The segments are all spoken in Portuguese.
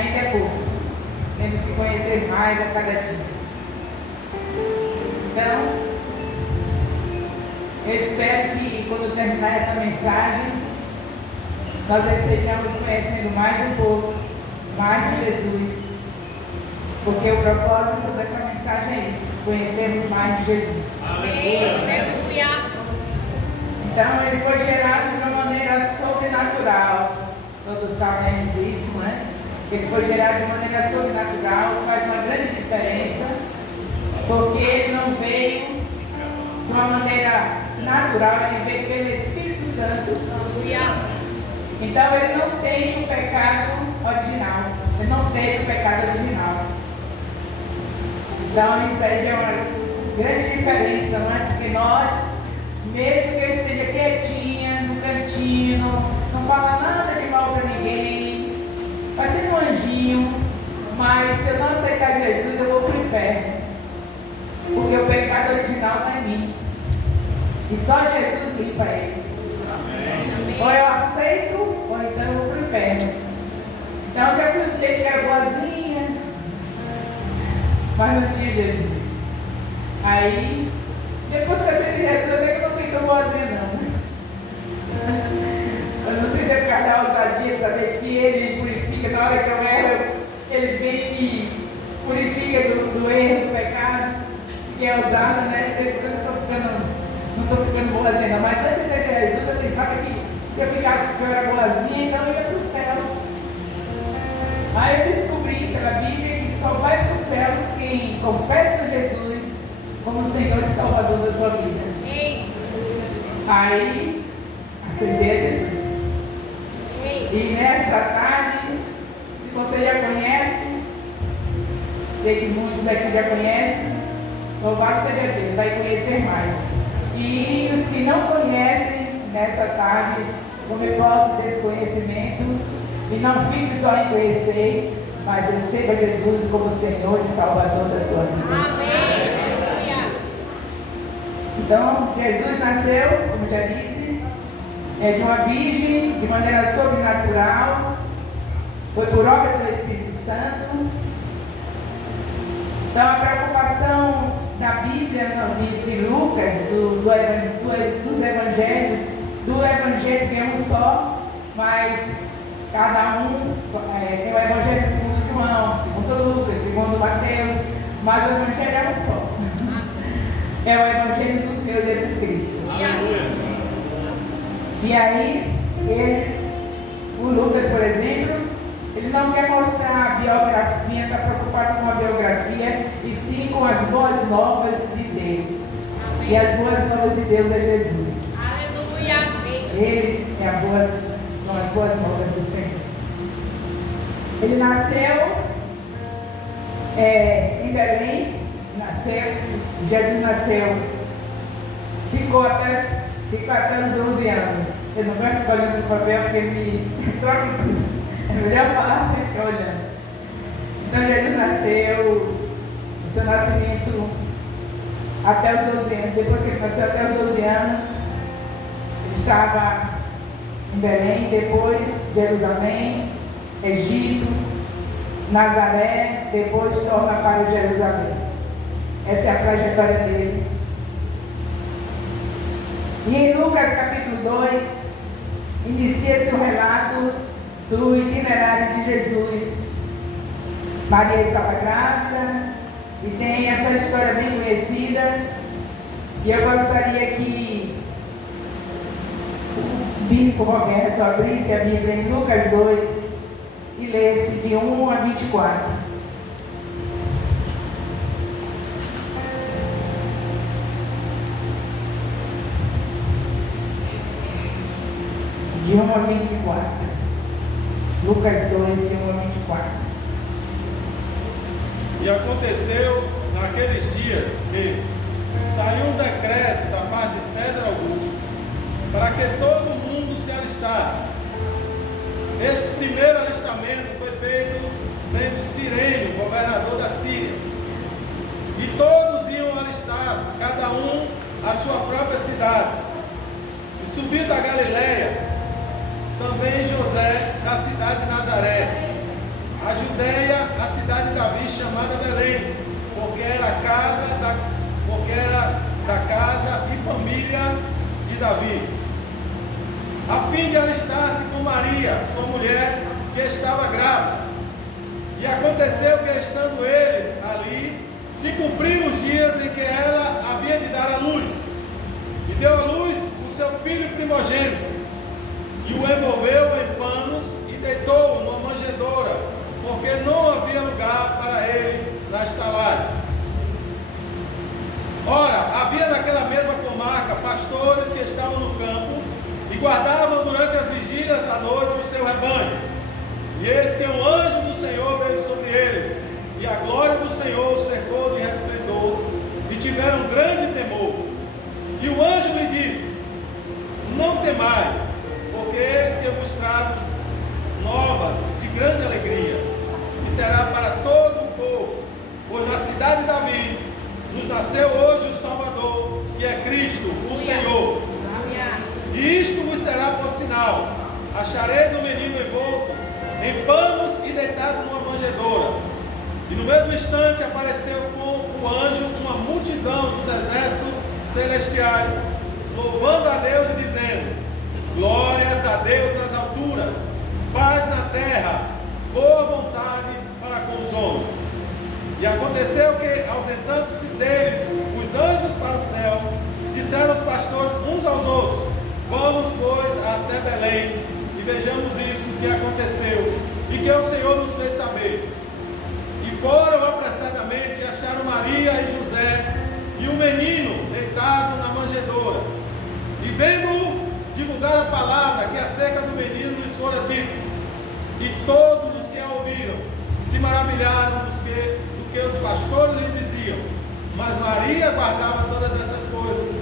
ainda é pouco. Temos que conhecer mais a cada dia. Então, eu espero que quando terminar essa mensagem, nós estejamos conhecendo mais um pouco, mais de Jesus. Porque o propósito dessa mensagem é isso, conhecermos mais de Jesus. Aleluia. Então ele foi gerado de uma maneira sobrenatural. Todos sabemos isso, né? Ele foi gerado de maneira sobrenatural, faz uma grande diferença, porque ele não veio de uma maneira natural, ele veio pelo Espírito Santo. Então ele não tem o pecado original. Ele não teve o pecado original. Então isso aí já é uma grande diferença, não é? Porque nós, mesmo que eu esteja quietinha, no cantinho, não fala nada de mal para ninguém, vai ser um anjinho, mas se eu não aceitar Jesus, eu vou para o inferno. Porque o pecado original está em mim. E só Jesus limpa ele. Amém. Ou eu aceito, ou então eu vou para o inferno. Então já fui um tempo que era boazinha, mas não tinha Jesus. Aí, depois que eu tive Jesus, eu não fui tão boazinha não. Eu não sei se é por causa da ousadia de saber que ele purifica, na hora que eu erro, ele vem e purifica do erro, do pecado, que é usado, né? Eu não estou ficando boazinha não, mas antes de ter Jesus, eu pensava que se eu era boazinha, então eu ia para os céus. Aí eu descobri pela Bíblia que só vai para os céus quem confessa Jesus como Senhor e Salvador da sua vida. Aí, aceitei a Jesus. E nessa tarde, se você já conhece, sei que muitos daqui já conhecem, louvado seja Deus, vai conhecer mais. E os que não conhecem, nessa tarde, tome posse desse conhecimento e não fique só em conhecer, mas receba Jesus como Senhor e Salvador da sua vida. Amém. Então, Jesus nasceu, como já disse, de uma virgem, de maneira sobrenatural, foi por obra do Espírito Santo. Então, a preocupação da Bíblia, de Lucas, dos evangelhos, do evangelho que é um só, mas cada um tem o evangelho segundo João, segundo Lucas, segundo Mateus, mas o evangelho é um só. É o evangelho do Senhor Jesus Cristo. E aí, o Lucas, por exemplo, ele não quer mostrar a biografia, está preocupado com a biografia, e sim com as boas novas de Deus. Amém. E as boas novas de Deus é Jesus. Aleluia. Ele são as boas novas do Senhor. Ele nasceu em Belém, Jesus nasceu, ficou até os 12 anos. Eu não gosto de ficar olhando para o papel porque me troca tudo. É melhor falar sem ficar olhando. Então Jesus nasceu, o seu nascimento até os 12 anos. Depois que ele nasceu até os 12 anos, ele estava em Belém, depois Jerusalém, Egito, Nazaré, depois torna para Jerusalém. Essa é a trajetória dele. E em Lucas capítulo 2, inicia-se o relato do itinerário de Jesus. Maria estava grávida e tem essa história bem conhecida. E eu gostaria que o bispo Roberto abrisse a Bíblia em Lucas 2 e lesse de 1 a 24. De 1 a 24. Lucas 2, de 1 a 24. E aconteceu naqueles dias que saiu um decreto da parte de César Augusto para que todo mundo se alistasse. Este primeiro alistamento foi feito sendo Cirene, governador da Síria. E todos iam alistar-se, cada um à sua própria cidade. E subiu da Galileia também José, da cidade de Nazaré, a Judéia, cidade de Davi chamada Belém, porque era da casa e família de Davi, a fim de alistar-se com Maria, sua mulher, que estava grávida. E aconteceu que, estando eles ali, se cumpriram os dias em que ela havia de dar à luz, e deu à luz o seu filho primogênito, e o envolveu em panos e deitou-o numa manjedoura, porque não havia lugar para ele na estalagem. Ora, havia naquela mesma comarca pastores que estavam no campo e guardavam durante as vigílias da noite o seu rebanho. E eis que um anjo do Senhor veio sobre eles, e a glória do Senhor os cercou de resplendor, e tiveram grande temor. E o anjo lhe disse: não temais, porque eis que vos trago novas de grande alegria, e será para todo o povo, pois na cidade de Davi nos nasceu hoje o Salvador, que é Cristo, o Senhor. E isto vos será por sinal: achareis o menino envolto em panos e deitado numa manjedoura. E no mesmo instante apareceu com o anjo uma multidão dos exércitos celestiais, louvando a Deus e dizendo: glórias a Deus nas alturas, paz na terra, boa vontade para com os homens. E aconteceu que, ausentando-se deles os anjos para o céu, disseram os pastores uns aos outros: vamos, pois, até Belém, e vejamos isso que aconteceu, e que o Senhor nos fez saber. E foram apressadamente e acharam Maria e José, e o menino deitado na manjedoura. E vendo-o, divulgaram a palavra que acerca do menino lhes fora dito. E todos os que a ouviram se maravilharam do que os pastores lhe diziam. Mas Maria guardava todas essas coisas,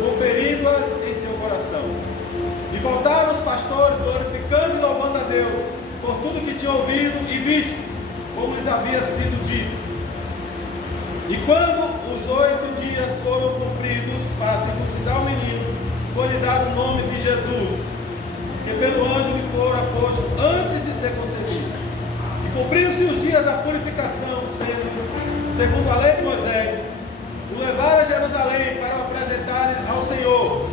conferindo-as em seu coração. E voltaram os pastores, glorificando e louvando a Deus por tudo que tinham ouvido e visto, como lhes havia sido dito. E quando os 8 dias foram cumpridos para circuncidar o menino, foi-lhe dado o nome de Jesus, que pelo anjo lhe fora posto antes de ser concebido. E cumpriram-se os dias da purificação, sendo, segundo a lei de Moisés, o levaram a Jerusalém para o apresentarem ao Senhor,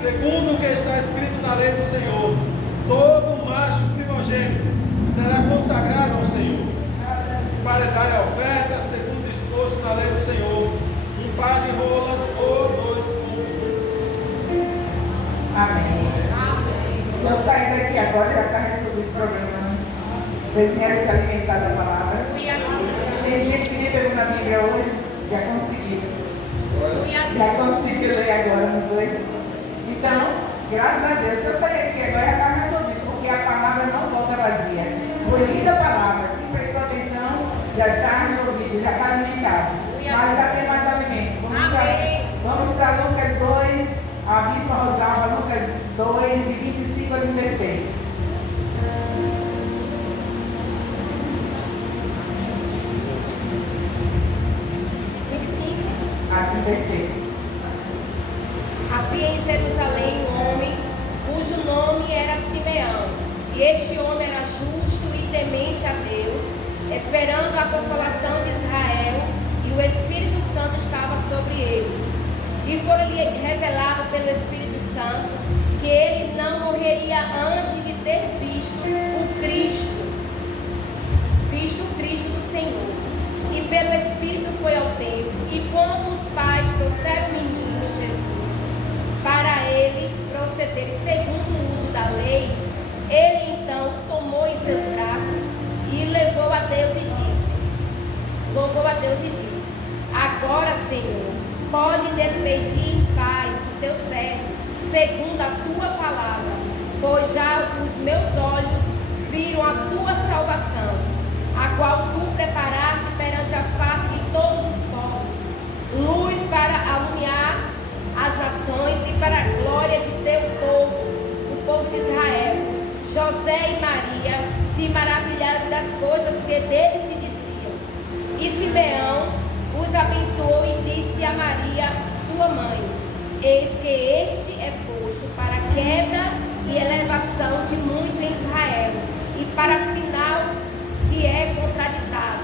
segundo o que está escrito na lei do Senhor: todo macho primogênito será consagrado ao Senhor, para dar a oferta, segundo disposto na lei do Senhor, um par de rolas ou 2 pombos. Amém. Se eu sair daqui agora, já está resolvido o problema. Vocês querem se alimentar da palavra? Tem gente que nem pegou na Bíblia hoje, já conseguiu. Já conseguiu ler agora, não foi? Então, graças a Deus, se eu sair aqui agora, já está resolvido, porque a palavra não volta vazia. Foi lida a palavra, quem prestou atenção, já está resolvido, já está alimentado. Mas já tem mais alimento. Vamos para Lucas 2, a Bispa Rosalva, Lucas 2, de 25 a 36. A 36. Havia em Jerusalém um homem cujo nome era Simeão, e este homem era justo e temente a Deus, esperando a consolação de Israel, e o Espírito Santo estava sobre ele. E foi-lhe revelado pelo Espírito Santo que ele não morreria antes de ter visto o Cristo do Senhor. E pelo Espírito foi ao templo, e quando os pais trouxeram o menino Jesus para ele proceder segundo o uso da lei, ele então tomou em seus braços e louvou a Deus e disse: agora, Senhor, pode despedir em paz o teu servo, segundo a tua palavra, pois já os meus olhos viram a tua salvação, a qual tu preparaste perante a face de todos os povos, luz para alumiar as nações e para a glória de teu povo, o povo de Israel. José e Maria se maravilharam das coisas que dele se diziam. E Simeão os abençoou e disse a Maria, sua mãe: eis que este é posto para queda e elevação de muito em Israel, e para sinal que é contraditado,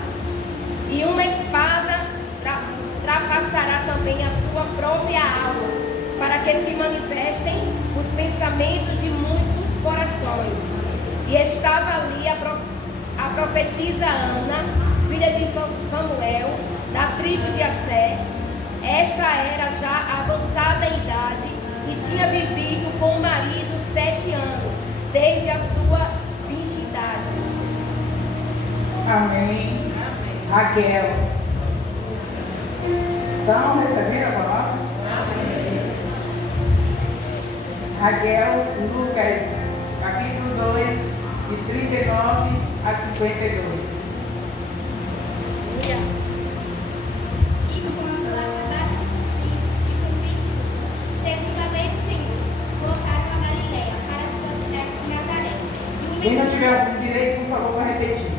profetisa Ana, filha de Samuel, da tribo de Assé. Esta era já avançada em idade e tinha vivido com o marido 7 anos, desde a sua virgindade. Amém. Raquel. Estão recebendo a palavra? Amém. Raquel, Lucas, capítulo 2, de 39 a 52. E quando acabaram de cumprir, segundo a lei do Senhor, voltaram a Galiléia, para a sua cidade de Nazaré. Quem não tiver algum direito, por favor, vou repetir.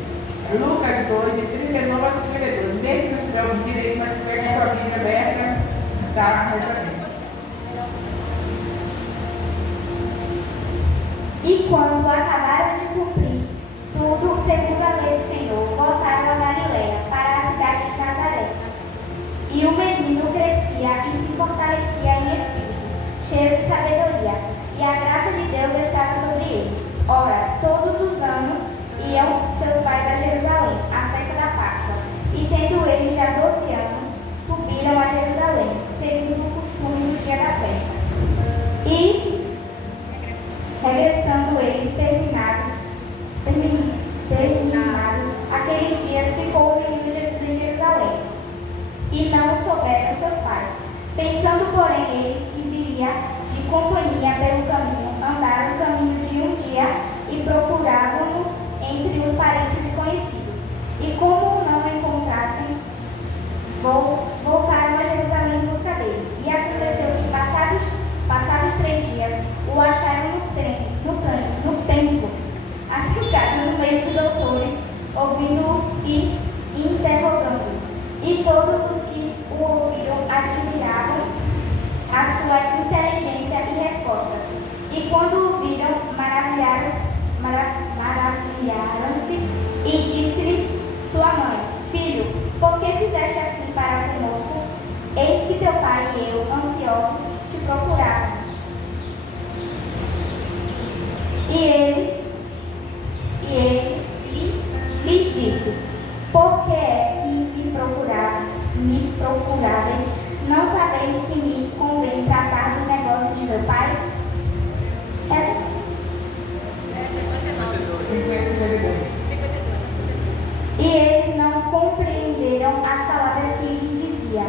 Lucas 2, de 39 a 52. Mesmo que não tiver algum direito, mas se tiver com sua Bíblia aberta, está recebendo. E quando acabaram de cumprir tudo segundo a lei do Senhor, voltaram a Galiléia, para a cidade de Nazaré. E o menino crescia e se fortalecia em espírito, cheio de sabedoria, e a graça de Deus estava sobre ele. Ora, todos os anos iam seus pais a Jerusalém, à festa da Páscoa. E tendo eles já 12 anos, subiram a Jerusalém, segundo o costume do dia da festa. E regressando eles terminados aqueles dias, ficou o menino Jesus em Jerusalém, e não o souberam seus pais. Pensando, porém, eles que viria de companhia pelo caminho, andaram o caminho de um dia e procuravam-no entre os parentes e conhecidos. E como o não encontrassem, voltaram a Jerusalém em busca dele. E aconteceu que, passados 3 dias, o acharam no templo, assentado no meio dos doutores, ouvindo-os e interrogando-os. E todos os que o ouviram admiravam a sua inteligência e respostas. E quando o viram, maravilharam-se, e disse-lhe sua mãe: Filho, por que fizeste assim para conosco? Eis que teu pai e eu, ansiosos, te procurávamos. E ele lhes disse: Por que é que me procuráveis? Não sabeis que me convém tratar dos negócios de meu pai? 52. E eles não compreenderam as palavras que lhes dizia.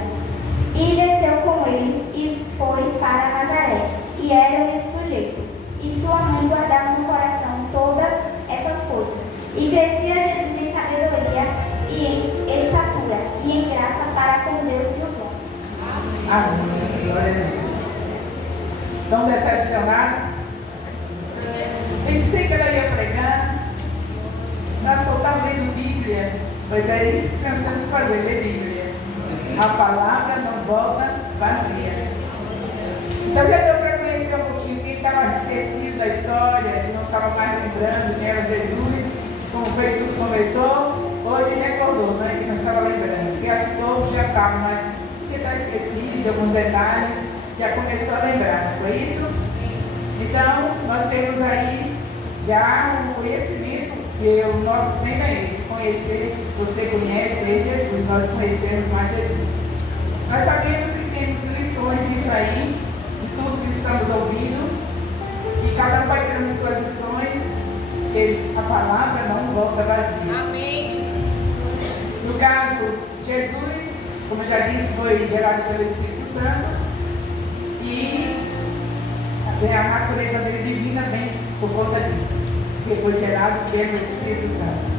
E desceu com eles e foi para Nazaré, e era-lhe sujeito. E sua mãe guardava no coração todas essas coisas. E crescia Jesus em sabedoria e em estatura e em graça para com Deus e os homens. Amém. Glória a Deus. Estão decepcionados? Pensei que ela ia pregar. Nós só estamos lendo Bíblia. Pois é isso que nós temos que fazer, ler Bíblia. A palavra não volta vazia. Então já deu para conhecer um pouquinho quem estava esquecido da história, que não estava mais lembrando quem era Jesus, como foi tudo começou. Hoje recordou, né, que não estava lembrando. Porque acho que todos já sabem, mas porque está esquecido de alguns detalhes, já começou a lembrar, não foi isso? Então, nós temos aí já um conhecimento, que o nosso tema é esse, conhecer, você conhece Jesus, nós conhecemos mais Jesus. Nós sabemos que temos lições disso aí, em tudo que estamos ouvindo, e cada um vai tirando suas lições, porque a palavra não volta vazia. Amém, Jesus. No caso, Jesus, como eu já disse, foi gerado pelo Espírito Santo, e a natureza dele divina vem por conta disso, porque foi gerado pelo Espírito Santo.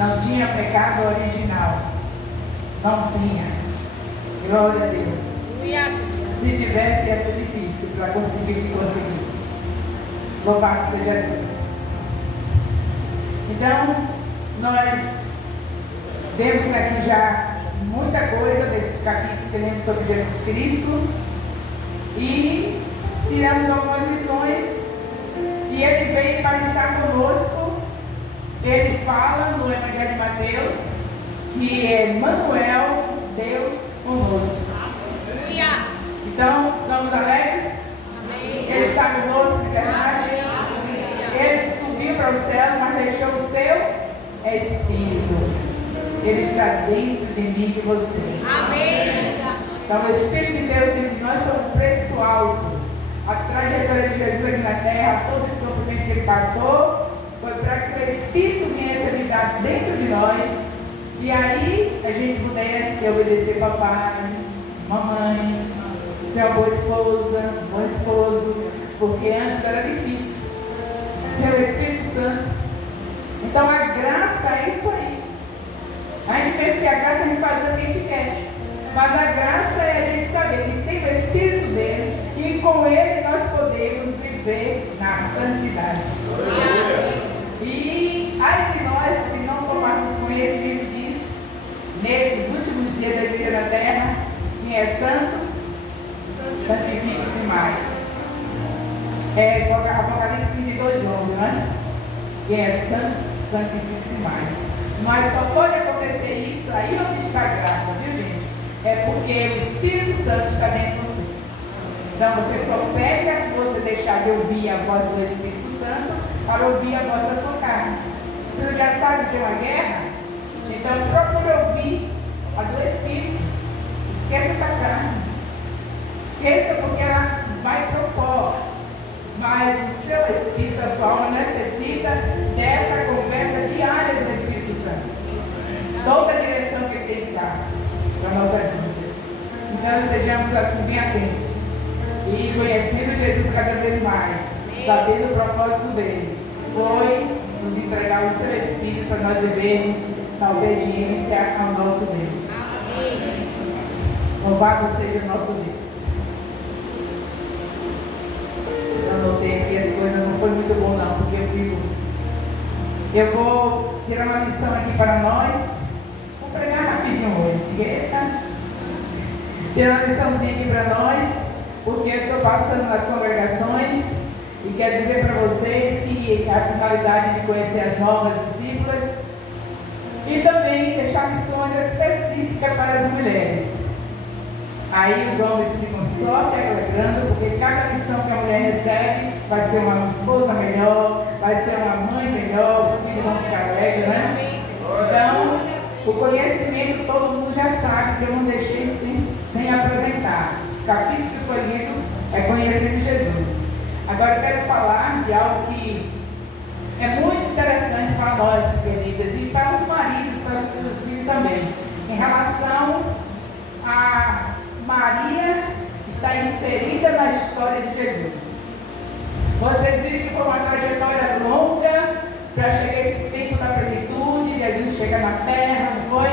Não tinha pecado original, não tinha. Glória a Deus. Se tivesse, ia ser difícil para conseguir. Louvado seja Deus. Então, nós vemos aqui já muita coisa desses capítulos que lemos sobre Jesus Cristo e tiramos algumas lições, e ele veio para estar conosco. Ele fala no Evangelho de Mateus que é Emmanuel, Deus conosco. Então, estamos alegres? Ele está conosco de verdade. Ele subiu para os céus, mas deixou o seu está dentro de mim e de você. Amém. Então, o Espírito de Deus dentro de nós foi um preço alto. A trajetória de Jesus aqui na terra, todo esse sofrimento que ele passou, foi para que o Espírito viesse habitar dentro de nós. E aí a gente pudesse obedecer papai, mamãe, ser uma boa esposa, um bom esposo, porque antes era difícil. Ser o Espírito Santo. Então a graça é isso aí. A gente pensa que a graça é a gente fazer o que a gente quer. Mas a graça é a gente saber que tem o Espírito dele e com ele nós podemos viver na santidade. E ai de nós que não tomarmos conhecimento disso nesses últimos dias da vida na terra. Quem é santo, santifique-se mais. É Apocalipse 22, 11, não é? Quem é santo, santifique-se mais. Mas só pode acontecer isso aí onde está a graça, viu gente? É porque o Espírito Santo está dentro de você. Então você só pega se você deixar de ouvir a voz do Espírito Santo para ouvir a voz da sua carne. Você já sabe que é uma guerra? Então procure ouvir a do Espírito. Esqueça essa carne. Esqueça porque ela vai pro pó. Mas o seu espírito, a sua alma necessita dessa conversa diária do Espírito Santo. Toda a direção que ele tem que dar para nossas vidas. Então estejamos assim bem atentos e conhecendo Jesus cada vez mais, sabendo o propósito dele. Foi nos entregar o seu Espírito para nós vivermos na obediência ao nosso Deus. Louvado seja o nosso Deus. Eu notei que as coisas não foi muito bom não, porque eu vou tirar uma lição aqui para nós. Vou pregar rapidinho hoje, tirar uma liçãozinha aqui para nós, porque eu estou passando nas congregações e quero dizer para vocês que a finalidade de conhecer as novas discípulas e também deixar lições específicas para as mulheres. Aí os homens ficam só se alegrando, porque cada lição que a mulher recebe vai ser uma esposa melhor, vai ser uma mãe melhor, os filhos vão ficar alegres, né? Então, o conhecimento todo mundo já sabe, que eu não deixei sem apresentar. Os capítulos que foi lido é conhecendo Jesus. Agora eu quero falar de algo que é muito interessante para nós, queridas, e para os maridos, para os seus filhos também, em relação a Maria está inserida na história de Jesus. Vocês viram que foi uma trajetória longa para chegar esse tempo da plenitude. Jesus chega na terra, não foi?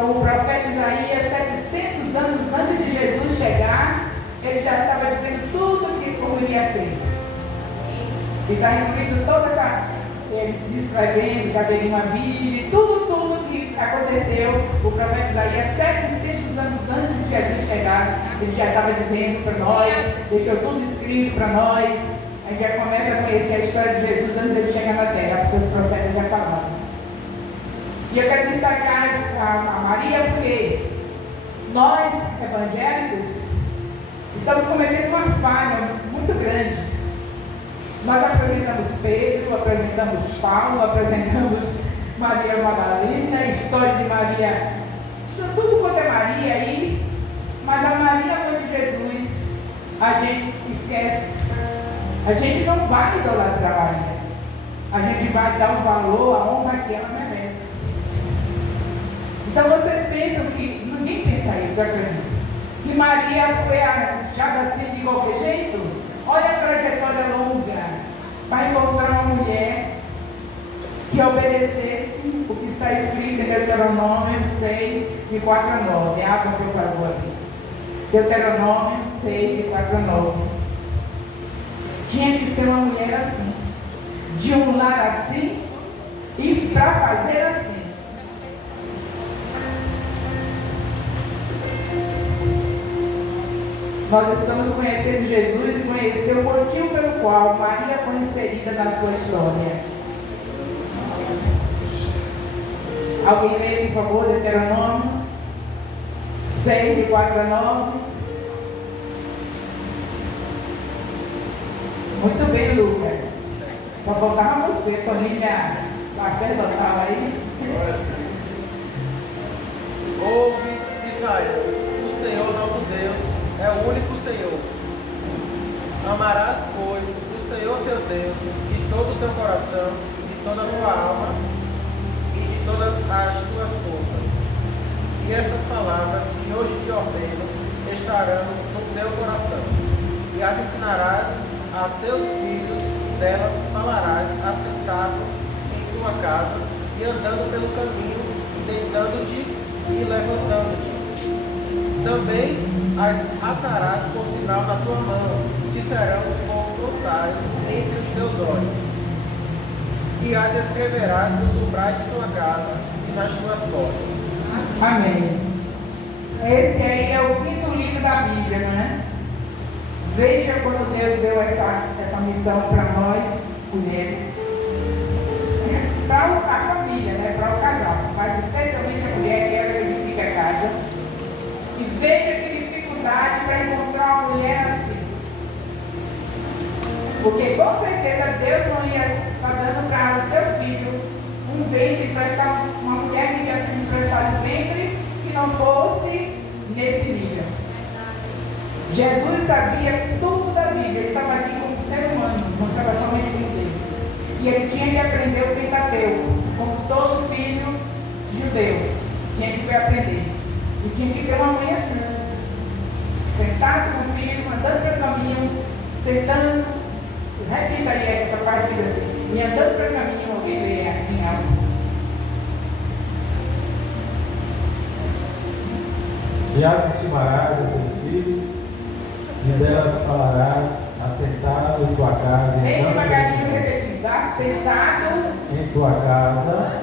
O profeta Isaías, 700 anos antes de Jesus chegar, ele já estava dizendo tudo que como iria ser. E está incluindo toda essa, eles descrevendo, caberia uma virgem, tudo que aconteceu. O profeta Isaías, 700 anos antes de Jesus chegar, ele já estava dizendo para nós, deixou tudo escrito para nós. A gente já começa a conhecer a história de Jesus antes de ele chegar na terra, porque os profetas já falaram. E eu quero destacar a Maria, porque nós, evangélicos, estamos cometendo uma falha muito grande. Nós apresentamos Pedro, apresentamos Paulo, apresentamos Maria Madalena, a história de Maria, tudo quanto é Maria aí, mas a Maria, mãe de Jesus, a gente esquece. A gente não vai idolatrar Maria. A gente vai dar o valor, a honra que ela merece. Então vocês pensam que, ninguém pensa isso, acredito, que Maria foi achada assim de qualquer jeito? Olha a trajetória longa para encontrar uma mulher que obedecesse o que está escrito em Deuteronômio 6, de 4 a 9. Abra, por favor, aqui. Deuteronômio 6, de 4 a 9. Tinha que ser uma mulher assim, de um lar assim, e para fazer assim. Nós estamos conhecendo Jesus e conhecer o motivo pelo qual Maria foi inserida na sua história. Alguém lê, por favor, Deuteronômio 6, de 4 a 9. Muito bem, Lucas. Só faltava você, família sacerdotal aí. as ensinarás a teus filhos, e delas falarás assentado em tua casa, e andando pelo caminho, e deitando-te e levantando-te. Também as atarás por sinal na tua mão, e te serão por frontais entre os teus olhos. E as escreverás nos umbrais de tua casa e nas tuas portas. Amém. Esse aí é o 5º livro da Bíblia, não é? Veja quando Deus deu essa missão para nós, mulheres, para a família, né? Para o casal, mas especialmente a mulher que ela edifica a casa. E veja que dificuldade para encontrar uma mulher assim. Porque com certeza Deus não ia estar dando para o seu filho um ventre, emprestar uma mulher que ia emprestar um ventre que não fosse nesse nível. Jesus sabia tudo da Bíblia, ele estava aqui como ser humano, não estava totalmente como Deus. E ele tinha que aprender o Pentateuco, como todo filho judeu, tinha que aprender. E tinha que ter uma mãe assim, sentar-se com o filho, andando pelo caminho, sentando, repita aí essa parte que assim, e andando pelo caminho, alguém lê em alto. E as intimarás a teus filhos, e delas falarás, assentado em tua casa, Bem devagarinho repetindo, assentado em tua casa,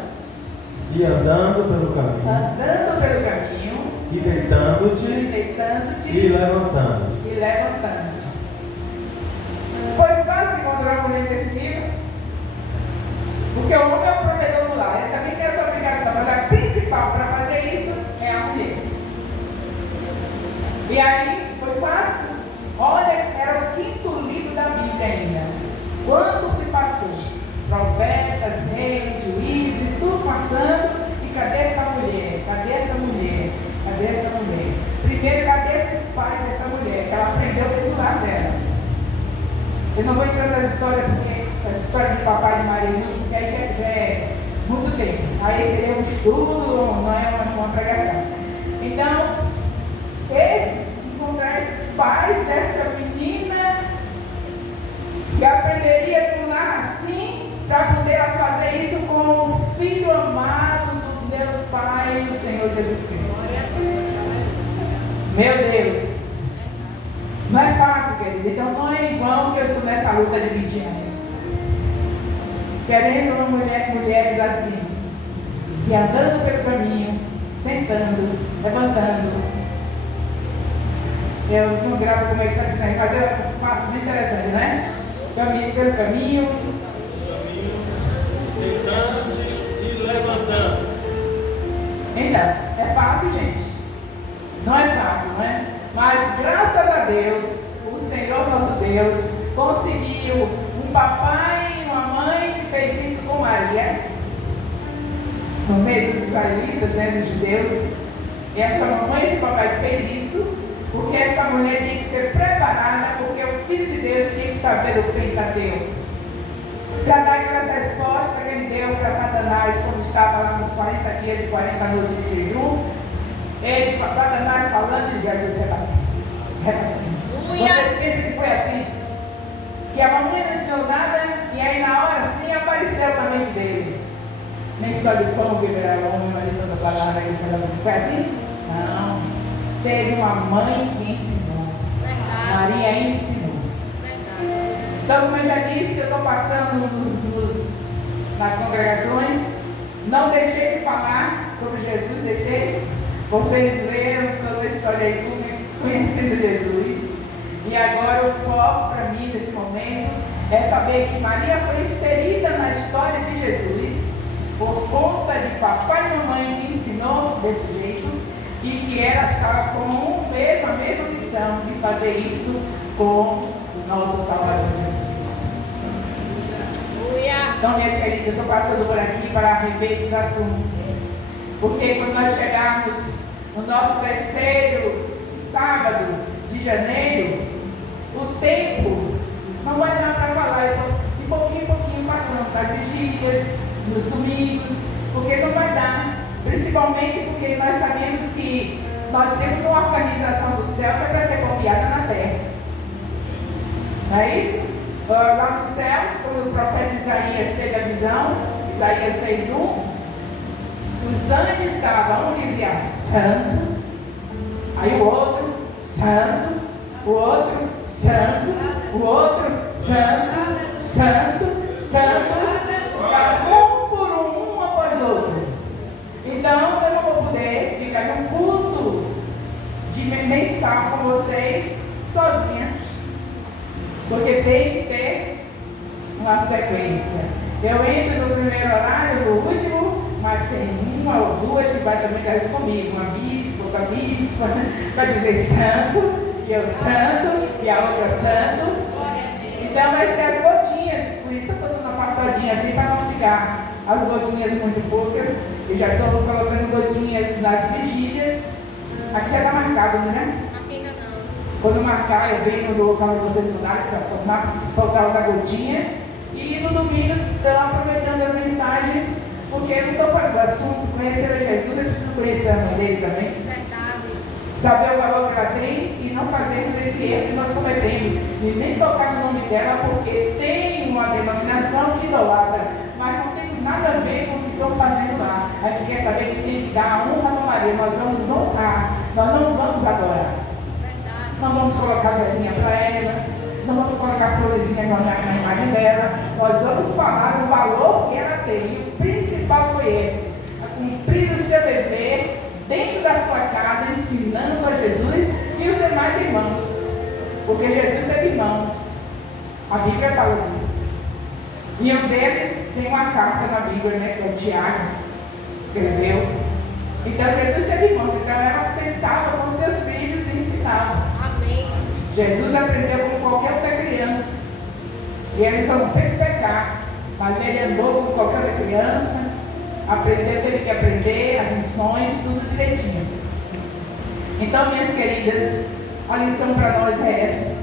e andando pelo caminho, e deitando-te e levantando-te. Foi fácil encontrar uma mulher desse nível? Porque o homem é o provedor do lar, ele também tem a sua obrigação, mas a principal para fazer isso é a mulher. E aí, foi fácil? Olha, era o 5º livro da Bíblia ainda. Quanto se passou? Profetas, reis, juízes, tudo passando. E cadê essa mulher? Cadê essa mulher? Cadê essa mulher? Primeiro, cadê esses pais dessa mulher? Que ela aprendeu do lado dela. Eu não vou entrar nas histórias, porque as histórias de papai e Maria, que aí já é muito tempo. Aí seria um estudo, não é uma pregação. Então, encontrar esses pais dessa menina que aprenderia do lar assim, para poder fazer isso com o Filho amado do Deus Pai, o Senhor Jesus Cristo. Meu Deus, não é fácil, querido. Então não é em vão que eu estou nessa luta de 20 anos, querendo mulheres assim, que andando pelo caminho, sentando, levantando. Eu não gravo como ele está dizendo, fazer uns passos muito interessantes, né? Pelo caminho, deitando-te e levantando. Então, é fácil, gente. Não é fácil, não é? Mas graças a Deus, o Senhor nosso Deus conseguiu um papai e uma mãe que fez isso com Maria, no meio dos israelitas, né, dos judeus. E essa mamãe e esse papai que fez isso, porque essa mulher tinha que ser preparada, porque o Filho de Deus tinha que saber do Pentateuco, para dar aquelas respostas que ele deu para Satanás quando estava lá nos 40 dias e 40 noites de jejum. Ele, Satanás falando, e Jesus rebatendo. Vocês pensam que foi assim? Que a mamãe não ensinou nada, e aí na hora sim apareceu na mente dele. Nem história de pão, beberá o homem, mas toda palavra que você foi assim? Não. Teve uma mãe que ensinou. Verdade. Maria ensinou. Verdade. Então, como eu já disse, eu estou passando nas congregações. Não deixei de falar sobre Jesus, deixei. Vocês leram toda a história aí, conhecendo Jesus. E agora o foco para mim nesse momento é saber que Maria foi inserida na história de Jesus por conta de papai e mamãe que ensinou desse jeito, e que ela estava com a mesma missão de fazer isso com o nosso Salvador Jesus Cristo. Então, minhas queridas, eu estou passando por aqui para rever esses assuntos, porque quando nós chegarmos no nosso 3º sábado de janeiro, o tempo não vai dar para falar. Eu estou de pouquinho em pouquinho passando das vigílias, nos domingos, porque não vai dar, principalmente porque nós sabemos que nós temos uma organização do céu que é para ser copiada na terra. Não é isso? Lá nos céus, quando o profeta Isaías teve a visão, Isaías 6:1, os anjos estavam, um dizia santo, aí o outro, santo, o outro, santo, o outro, santo, santo, santo, um por um após outro. Então eu não vou poder ficar num culto de mensal com vocês sozinha, porque tem que ter uma sequência. Eu entro no primeiro horário, no último, mas tem uma ou duas que vai também junto comigo, uma bispa, outra bispa, vai dizer santo, e eu santo, e a outra santo. Então vai ser as gotinhas, por isso eu estou dando uma passadinha assim para não ficar as gotinhas muito poucas. Eu já estou colocando gotinhas nas vigílias. Aqui já está marcado, né? Aqui ainda não. Quando marcar, eu venho no local onde vocês mudaram para soltar outra gotinha. E no domingo, estão aproveitando as mensagens, porque eu não estou falando do assunto. Conhecer a Jesus, eu preciso conhecer a mãe dele também. Verdade. Saber o valor que ela tem e não fazermos esse erro que nós cometemos. E nem tocar no nome dela, porque tem uma denominação que idolatra, mas não temos nada a ver com o que estão fazendo lá. A gente quer saber que tem que dar a honra a Maria. Nós vamos honrar, nós não vamos adorar. Verdade. Não vamos colocar velhinha para ela, não vamos colocar florezinha na imagem dela. Nós vamos falar o valor que ela tem. E o principal foi esse: a cumprir o seu dever dentro da sua casa, ensinando a Jesus e os demais irmãos. Porque Jesus teve irmãos. A Bíblia fala disso. E um deles tem uma carta na Bíblia, né, que é o Tiago escreveu. Então Jesus teve irmãos. Então ela sentava com seus filhos e ensinava. Amém. Jesus aprendeu com qualquer outra criança. E ele não fez pecar, mas ele andou com qualquer outra criança, aprendeu, teve que aprender as lições, tudo direitinho. Então, minhas queridas, a lição para nós é essa.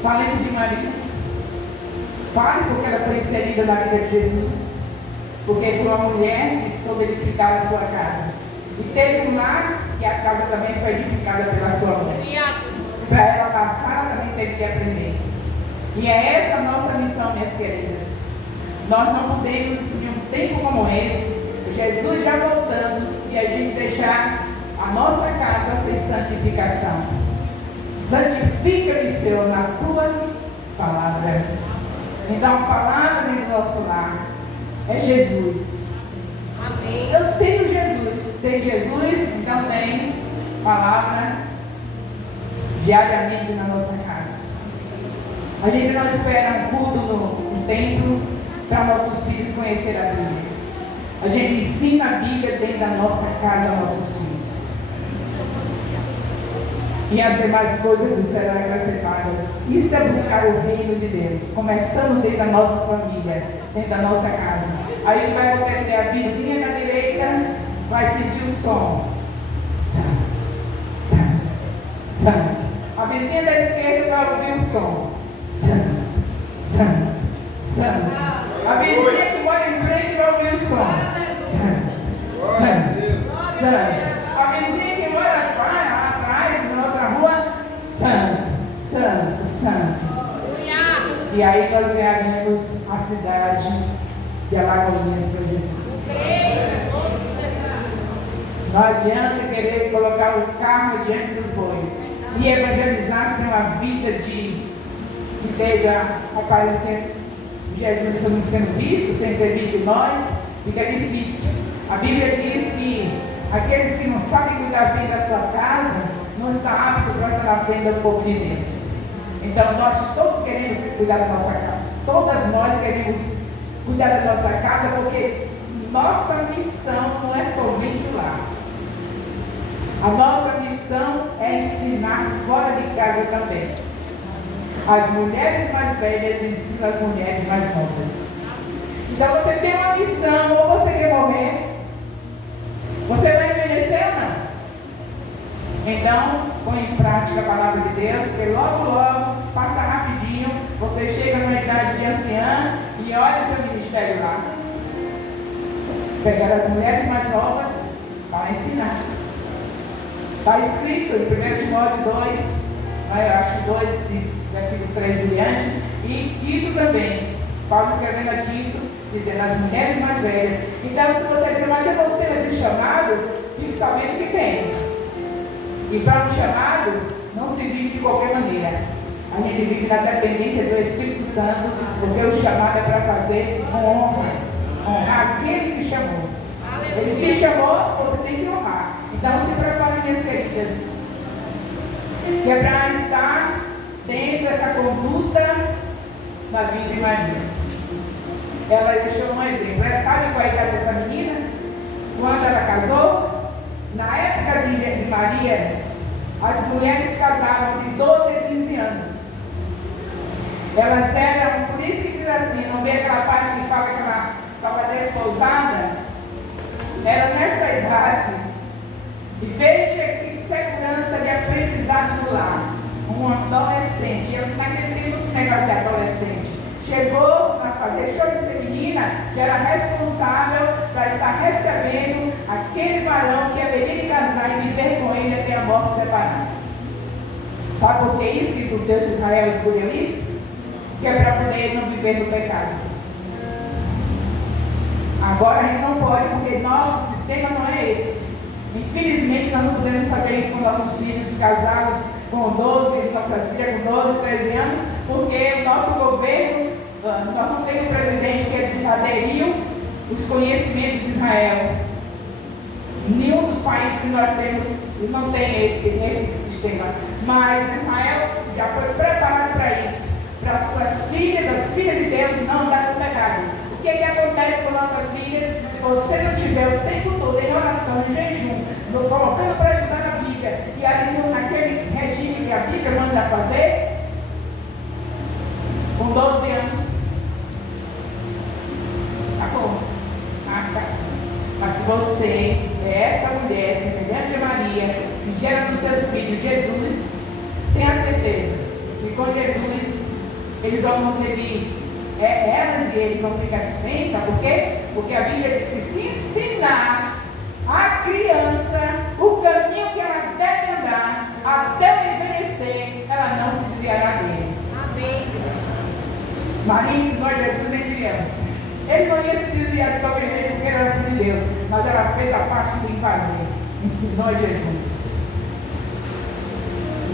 Falemos de Maria. Fale porque ela foi inserida na vida de Jesus. Porque foi uma mulher que soube edificar a sua casa. E teve um lar e a casa também foi edificada pela sua mãe. E achas? Para ela passar, ela também teve que aprender. E é essa a nossa missão, minhas queridas. Nós não podemos, em um tempo como esse, Jesus já voltando, e a gente deixar a nossa casa sem santificação. Santifica-me, Senhor, na tua palavra. Então, a palavra do nosso lar é Jesus. Amém. Eu tenho Jesus. Tem Jesus, então tem palavra diariamente na nossa casa. A gente não espera um culto no templo para nossos filhos conhecer a Bíblia. A gente ensina a Bíblia dentro da nossa casa aos nossos filhos. E as demais coisas serão acrescentadas. Isso é buscar o reino de Deus, começando dentro da nossa família, dentro da nossa casa. Aí o que vai acontecer? A vizinha da direita vai sentir o som. Santo, santo, santo. A vizinha da esquerda vai ouvir o som. Santo, santo, santo. A vizinha que mora em frente vai ouvir o som. Santo, santo, santo. A vizinha que mora atrás, na outra rua, santo, santo, santo. E aí nós ganharemos a cidade de Alagoinhas para Jesus. Não adianta querer colocar o carro diante dos bois e evangelizar sem uma vida de igreja aparecendo, Jesus sendo visto, sem ser visto nós, fica difícil. A Bíblia diz que aqueles que não sabem cuidar bem da sua casa, não está apto para estar na frente do povo de Deus. Então nós todos queremos cuidar da nossa casa. Todas nós queremos cuidar da nossa casa, porque nossa missão não é somente lá. A nossa missão é ensinar fora de casa também. As mulheres mais velhas ensinam as mulheres mais novas. Então você tem uma missão, ou você quer morrer, você vai envelhecer ou não? Então, põe em prática a palavra de Deus, porque logo, logo, passa rapidinho, você chega numa idade de anciã e olha o seu ministério lá. Pegar as mulheres mais novas para ensinar. Está escrito em 1 Timóteo 2, eu acho que 2, versículo 3 em diante, e Tito também. Paulo escrevendo a Tito, dizendo as mulheres mais velhas. Então, se você dizer, mas eu não tenho esse chamado, fique sabendo que tem. E para um chamado, não se vive de qualquer maneira. A gente vive na dependência do Espírito Santo, porque o chamado é para fazer com honra. Honrar aquele que chamou. Ele te chamou, você tem que honrar. Então se prepare, minhas queridas, que é para estar tendo essa conduta da Virgem Maria. Ela deixou um exemplo. Ela sabe qual é a idade dessa menina? Quando ela casou, na época de Maria, as mulheres casavam de 12 a 15 anos. Elas eram, por isso que diz assim, não vê aquela parte que fala que ela estava desposada? Era nessa idade. E veja que segurança de aprendizado no lar. Um adolescente, naquele tempo se negava de adolescente, chegou, deixou de ser menina, que era responsável para estar recebendo aquele varão que haveria de casar e viver com ele até a morte separada. Sabe por que isso? Que o Deus de Israel escolheu isso? Que é para poder não viver no pecado. Agora a gente não pode, porque nosso sistema não é esse. Infelizmente nós não podemos fazer isso com nossos filhos casados com 12, nossas filhas com 12, 13 anos, porque o nosso governo, nós não temos um presidente que aderiu os conhecimentos de Israel. Nenhum dos países que nós temos não tem esse sistema. Mas Israel já foi preparado para isso, para as suas filhas, as filhas de Deus, não dar no pecado. O que acontece com nossas filhas? Se você não tiver o tempo todo em oração, em jejum, colocando para estudar a Bíblia, e ali naquele regime que a Bíblia manda fazer, com 12 anos, acabou. Mas se você é essa mulher, semelhante a Maria, que gera dos seus filhos Jesus, tenha certeza que com Jesus eles vão conseguir, elas e eles vão ficar bem, sabe por quê? Porque a Bíblia diz que se ensinar a criança o caminho que ela deve andar até o envelhecer, ela não se desviará dele. Amém. Maria ensinou Jesus em criança. Ele não ia se desviar de qualquer jeito porque ele era filho de Deus, mas ela fez a parte que tem que fazer. Ensinou Jesus.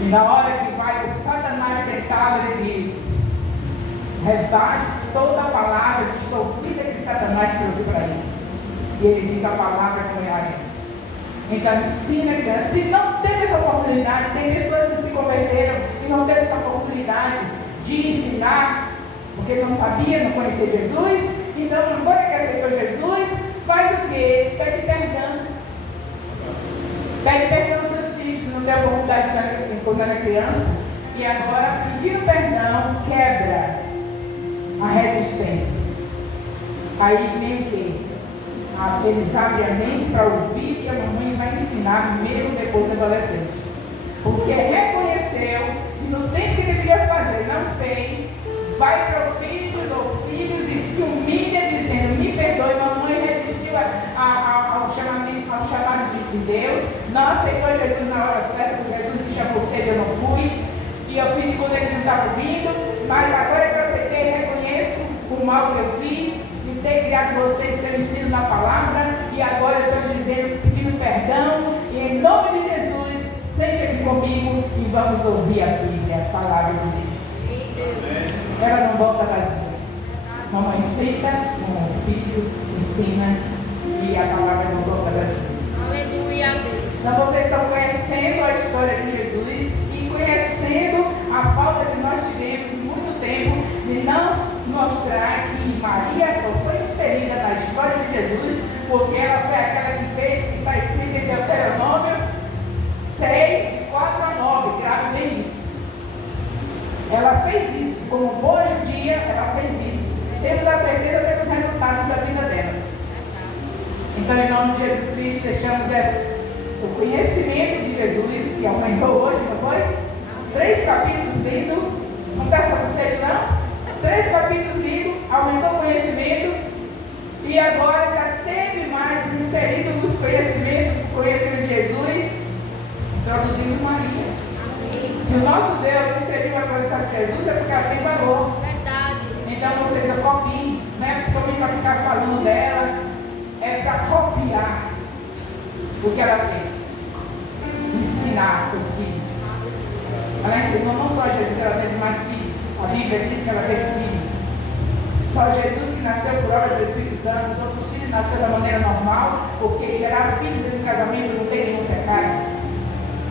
E na hora que vai o Satanás tentá-lo, ele diz: rebate toda a palavra distorcida que Satanás trouxe para ele. E ele diz a palavra como é a gente. Então ensina a criança. Se não teve essa oportunidade, tem pessoas que se converteram e não teve essa oportunidade de ensinar, porque não sabia, não conhecia Jesus. Então agora que aceitou Jesus, faz o quê? Pede perdão. Pede perdão aos seus filhos, que não deu oportunidade quando era criança. E agora, pedindo perdão, quebra a resistência. Aí vem o quê? Eles abrem a mente para ouvir que a mamãe vai ensinar mesmo depois do adolescente. Porque reconheceu e no tempo que deveria fazer, não fez, vai para filhos ou filhos e se humilha dizendo: me perdoe, mamãe resistiu ao chamado de Deus, não aceitou Jesus na hora certa, porque Jesus me chamou cedo, eu não fui, e eu fiz de conta que não estava vindo, mas agora que eu aceitei, reconheço o mal que eu fiz, e ter criado vocês seu ensino na palavra, e agora eu estou dizendo, pedindo perdão, e em nome de Jesus, sente aqui comigo e vamos ouvir a Bíblia, a palavra de Deus. Ela não volta vazia. Mamãe senta, o filho ensina, e a palavra não volta vazia. Aleluia. Então vocês estão conhecendo a história de Jesus e conhecendo a falta que nós tivemos muito tempo de não mostrar que Maria só foi inserida na história de Jesus, porque ela foi aquela que fez o que está escrito em Deuteronômio 6, 4 a 9, grave bem isso. Ela fez isso, como boa judia, ela fez isso. Temos a certeza pelos resultados da vida dela. Então, em nome de Jesus Cristo, deixamos o conhecimento de Jesus, que aumentou hoje, não foi? 3 capítulos lidos, não está satisfeito não? 3 capítulos lidos, aumentou o conhecimento, e agora já teve mais inserido nos conhecimentos, o conhecimento de Jesus, introduzimos Maria. Se o nosso Deus inseriu a coisa de Jesus, é porque ela tem valor. Verdade. Então vocês a copiem, né? Somente para ficar falando dela, é para copiar o que ela fez. Ensinar os filhos. Ela ensinou não só Jesus, ela teve mais filhos. A Bíblia diz que ela teve filhos. Só Jesus que nasceu por obra do Espírito Santo, os outros filhos nasceram da maneira normal, porque gerar filhos dentro do casamento não tem nenhum pecado.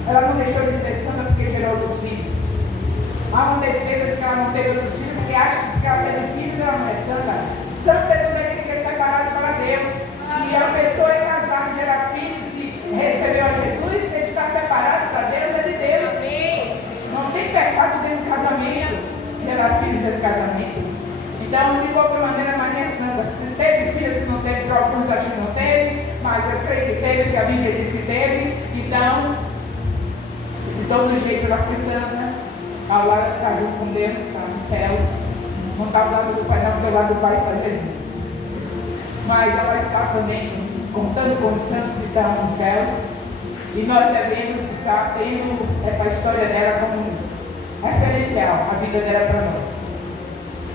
Ela não deixou de ser santa porque gerou outros filhos. Há uma defesa de que ela não teve outros filhos, porque acha que porque ela teve filhos ela não é santa. Santa é todo aquele que é separado para Deus. Se a pessoa é casada, gerar filhos e recebeu a Jesus, ele está separado para Deus, é de Deus. Não tem pecado dentro do casamento, gerar filhos dentro do casamento. Então, de qualquer maneira, Maria é santa. Se teve filhos, se não teve, para alguns acham que não teve, mas eu creio que teve, porque a Bíblia disse que teve. Então, de todo jeito ela foi santa. Ao lado está junto com Deus, está nos céus. Não está ao lado do Pai, não, porque ao lado do Pai está Jesus. Mas ela está também contando com os santos que estão nos céus. E nós devemos estar tendo essa história dela como referencial, a vida dela para nós.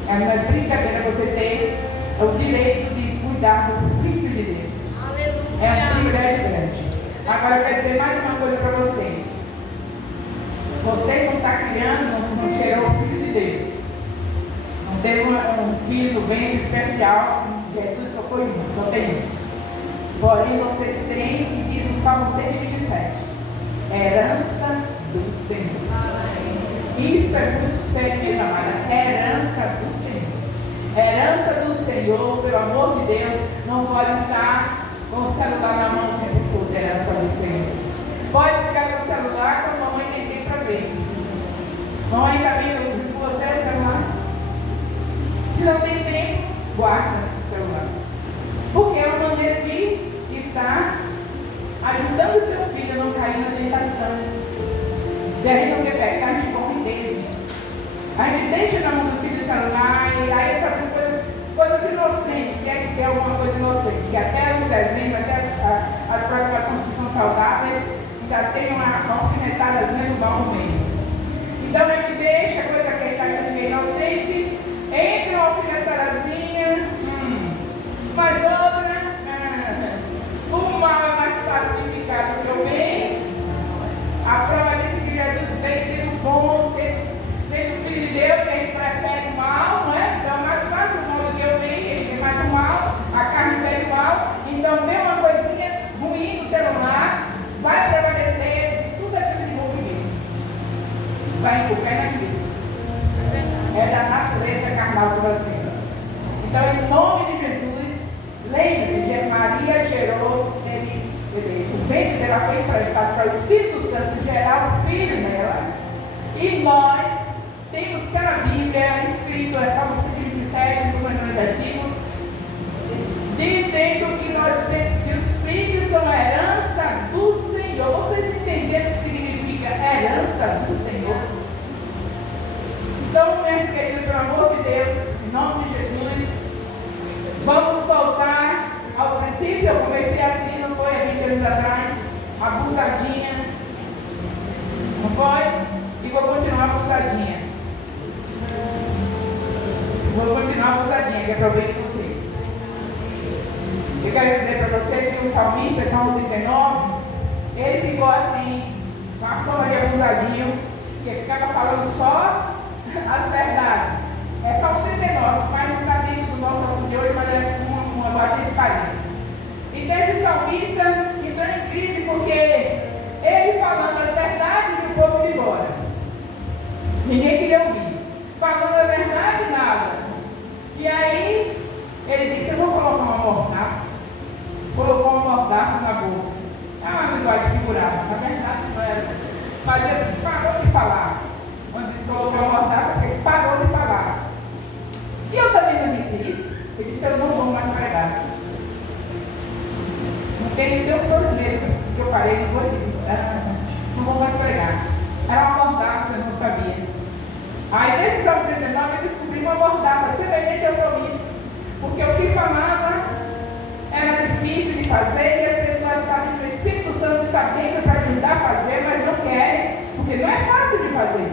Não é brincadeira você ter o direito de cuidar do Filho de Deus. Aleluia. É um privilégio grande. Agora eu quero dizer mais uma coisa para vocês. Você não está criando, não gerou o Filho de Deus. Não teve um filho do ventre especial. Jesus só foi um, só tem um. Porém, vocês têm, que diz no Salmo 127, herança do Senhor. Isso é muito sério, minha amada. Herança do Senhor. Herança do Senhor, pelo amor de Deus, não pode estar com o celular na mão o tempo todo. Herança do Senhor. Pode ficar com o celular quando a mamãe tem tempo para ver. Mamãe está vendo com você o celular? Se não tem tempo, guarda o celular. Porque é uma maneira de estar ajudando o seu filho a não cair na tentação. Se a gente não quer pecar, a gente corre dele. A gente deixa na mão do filho o celular e aí está com coisas inocentes, se é que tem alguma coisa inocente, que até os desenhos, até as preocupações que são saudáveis, ainda tem uma alfinetadazinha do mal no meio. Então a gente deixa a coisa que ele está achando meio inocente, entra uma alfinetadazinha, mas outra, o mal é mais fácil de ficar do que o bem. A prova diz que Jesus veio sendo bom, sendo filho de Deus, ele prefere o mal, não é? Então é mais fácil o mal do que o bem, ele tem mais o mal, a carne vem o mal. Então vê uma coisinha ruim no celular, vai prevalecer tudo aquilo de bom viver. Vai enfocar naquilo. É da natureza carnal que nós temos. Então, em nome de Jesus, lembre-se que Maria gerou, o ventre dela foi emprestado para o Espírito Santo gerar o filho nela. E nós temos pela Bíblia escrito, Salmo 127, no primeiro versículo, dizendo que os filhos são a herança do Senhor. Vocês entenderam o que significa herança do Senhor? Então, meus queridos, pelo amor de Deus, em nome de Jesus, vamos voltar ao princípio. Eu comecei assim, não foi há 20 anos atrás, abusadinha, não foi? E vou continuar abusadinha. Vou continuar abusadinha, que aproveitem vocês. Eu quero dizer para vocês que o salmista, Salmo 39, ele ficou assim, com a forma de abusadinho, que ficava falando só as verdades. É Salmo 39, mas não está dentro do nosso assunto de hoje, mas é uma batida de parênteses. Então esse salmista entrou em crise porque ele falando as verdades e o povo indo embora. Ninguém queria ouvir. Falando a verdade, nada. E aí ele disse, eu vou colocar uma mordaça. Colocou uma mordaça na boca. É uma linguagem figurada. Na verdade não era. Mas assim, parou de falar. Quando disse colocou uma mordaça, porque parou de falar. E eu também não disse isso. Ele disse, eu não vou mais pregar. Não tem uns 2 meses que eu parei, não vou não vou mais pregar. Era uma mordaça, eu não sabia. Aí nesse Salmo 39 eu descobri uma mordaça semelhante ao salmista. Porque o que falava era difícil de fazer e as pessoas sabem que o Espírito Santo está dentro para ajudar a fazer, mas não querem, porque não é fácil de fazer.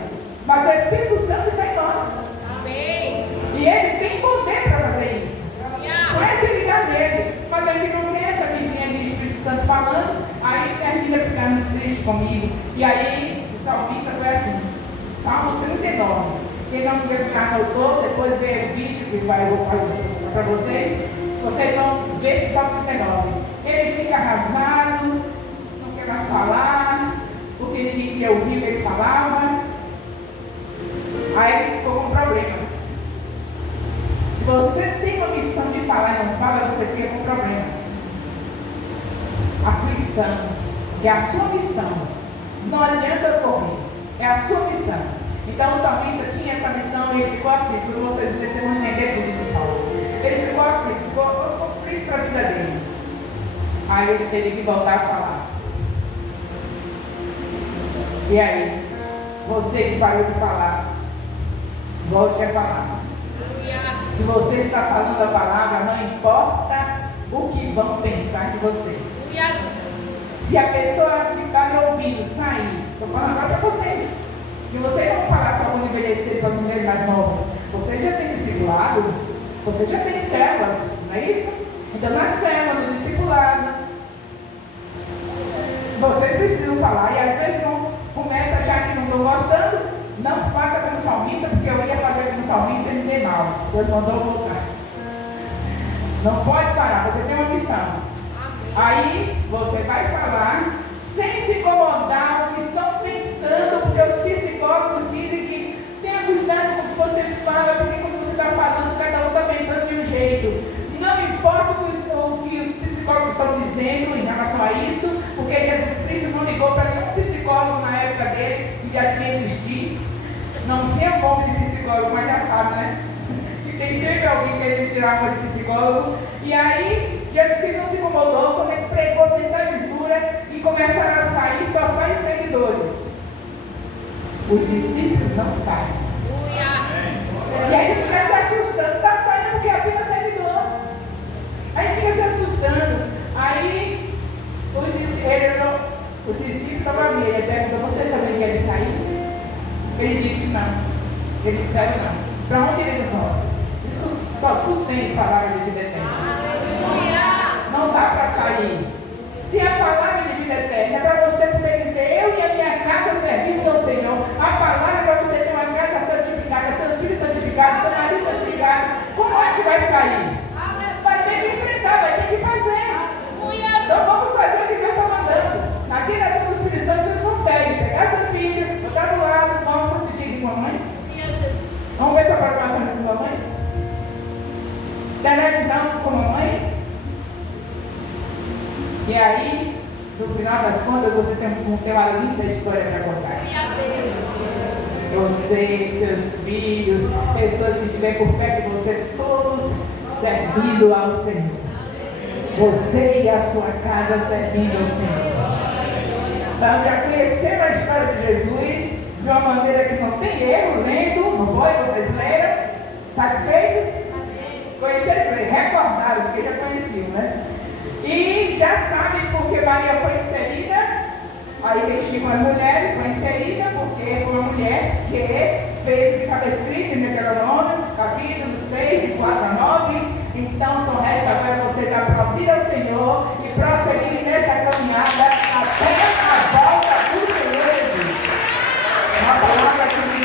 Mas o Espírito Santo está em nós. Amém. E ele tem poder para fazer isso. Só é se ligar nele. Mas ele não quer essa vidinha de Espírito Santo falando, aí termina ficando triste comigo. E aí o salmista foi assim, Salmo 39. Quem não quiser ficar no todo, depois vê o vídeo que vai para vocês vão ver esse Salmo 39. Ele fica arrasado, não quer mais falar, porque ninguém queria ouvir o que ele falava. Aí ele ficou com problemas. Se você tem uma missão de falar e não fala, você fica com problemas. Aflição, que é a sua missão. Não adianta correr, é a sua missão. Então o salmista tinha essa missão e ele ficou aflito. Quando vocês vão entender tudo do salmo. Ele ficou aflito, ficou conflito para a vida dele. Aí ele teve que voltar a falar. E aí, você que parou de falar, volte a falar. Se você está falando a palavra, não importa o que vão pensar de você. Se a pessoa que está me ouvindo sair, estou falando agora para vocês. E vocês não falar só quando envelhecer para as mulheres mais novas. Vocês já têm discipulado, vocês já têm células, não é isso? Então na célula, no discipulado, vocês precisam falar. E às vezes não começa a achar que não estão gostando. Não faça como salmista, porque eu ia fazer como salmista e me dei mal. Deus mandou voltar. Não pode parar, você tem uma missão. Aí você vai falar sem se incomodar o que estão pensando, porque os psicólogos dizem que tenha cuidado com o que você fala, porque quando você está falando, cada um está pensando de um jeito. Não importa o que os psicólogos estão dizendo em relação a isso, porque Jesus Cristo não ligou para nenhum psicólogo na época dele, que já devia existir. Não tinha nome de psicólogo, mas já sabe, né? Que tem sempre alguém querendo tirar a de psicólogo. E aí, Jesus Cristo não se incomodou quando ele pregou mensagens duras e começaram a sair, só saem os seguidores. Os discípulos não saem. E aí ele fica se assustando, está saindo porque é apenas seguidor. Aí fica se assustando. Aí os discípulos estavam vendo. Ele perguntou: vocês também querem sair? Ele disse não. Eles disseram não. Para onde iremos nós? Isso, só tu tens palavra de vida eterna. Não dá para sair. Se a palavra de vida eterna é para você poder dizer: eu e a minha casa servimos ao Senhor. A palavra é para você ter uma casa santificada, seus filhos santificados, seu marido santificado. Como é que vai sair? Vai ter que enfrentar, vai ter que fazer. Então vamos fazer o que Deus está mandando. Na direção do Espírito Santo vocês conseguem pegar seu filho, botar do lado, vamos assistir de mamãe. Vamos ver essa programação de mamãe. Televisão com mamãe. E aí, no final das contas, você tem uma linda história para contar. Você, seus filhos, pessoas que estiverem por perto de você, todos servindo ao Senhor. Você e a sua casa servindo ao Senhor. Então já conheceram a história de Jesus de uma maneira que não tem erro, lendo, não foi? Vocês leram? Satisfeitos? Conheceram, recordaram, porque já conheciam, né? E já sabem porque Maria foi inserida. Aí vestiam as mulheres, foi inserida porque foi uma mulher que fez o que estava escrito em Deuteronômio, capítulo 6, de 4 a 9. Então só resta agora vocês aplaudir ao Senhor e prosseguirem nessa caminhada até a volta do Senhor Jesus. Uma palavra que me